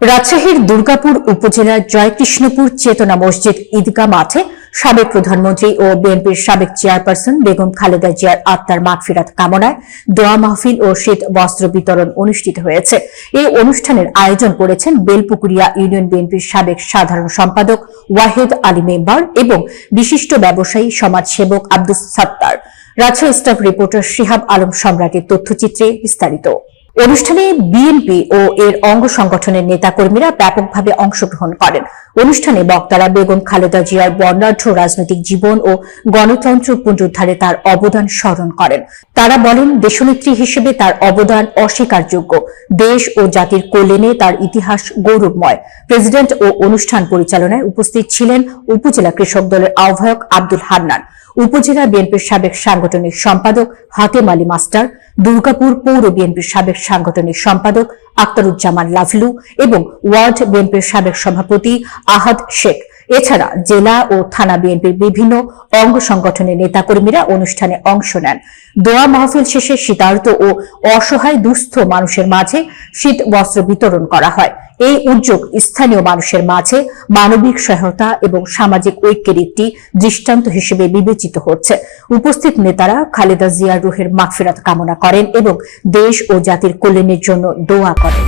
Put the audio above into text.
রাজশাহীর দুর্গাপুর উপজেলার জয়কৃষ্ণপুর চেতনা মসজিদ ঈদগাহ মাঠে সাবেক প্রধানমন্ত্রী ও বিএনপির সাবেক চেয়ারপারসন বেগম খালেদা জিয়ার আত্মার মাগফিরাত কামনায় দোয়া মাহফিল ও শীত বস্ত্র বিতরণ অনুষ্ঠিত হয়েছে। এই অনুষ্ঠানের আয়োজন করেছেন বেলপুকুরিয়া ইউনিয়ন বিএনপির সাবেক সাধারণ সম্পাদক ওয়াহিদ আলী মেম্বার এবং বিশিষ্ট ব্যবসায়ী সমাজসেবক আব্দুস সাত্তার। রাজশাহী স্টাফ রিপোর্টার শিহাব আলম সম্রাটের তথ্যচিত্রে বিস্তারিত। অনুষ্ঠানে বিএনপি ও এর অঙ্গ সংগঠনের নেতাকর্মীরা ব্যাপকভাবে অংশগ্রহণ করেন। অনুষ্ঠানে বক্তারা বেগম খালেদা জিয়ার বর্ণাঢ্য রাজনৈতিক জীবন ও গণতন্ত্র পুনরুদ্ধারে তার অবদান স্মরণ করেন। তারা বলেন, দেশনেত্রী হিসেবে তার অবদান অস্বীকারযোগ্য। দেশ ও জাতির কল্যাণে তার ইতিহাস গৌরবময়। প্রেসিডেন্ট ও অনুষ্ঠান পরিচালনায় উপস্থিত ছিলেন উপজেলা কৃষক দলের আহ্বায়ক আব্দুল হান্নান, উপজেলা বিএনপির সাবেক সাংগঠনিক সম্পাদক হাতেম আলী মাস্টার, দুর্গাপুর পৌর বিএনপির সাবেক সাংগঠনিক সম্পাদক আখতারুজ্জামান লাভলু এবং ওয়ার্ড বিএনপির সাবেক সভাপতি আহাদ শেখ। এছাড়া জেলা ও থানা বিএনপির বিভিন্ন অঙ্গ সংগঠনের নেতাকর্মীরা অনুষ্ঠানে অংশ নেন। দোয়া মাহফিল শেষে শীতার্ত ও অসহায় দুস্থ মানুষের মাঝে শীত বস্ত্র বিতরণ করা হয়। এই উদ্যোগ স্থানীয় মানুষের মাঝে মানবিক সহায়তা এবং সামাজিক ঐক্যের একটি দৃষ্টান্ত হিসেবে বিবেচিত হচ্ছে। উপস্থিত নেতারা খালেদা জিয়ার রুহের মাগফিরাত কামনা করেন এবং দেশ ও জাতির কল্যাণের জন্য দোয়া করেন।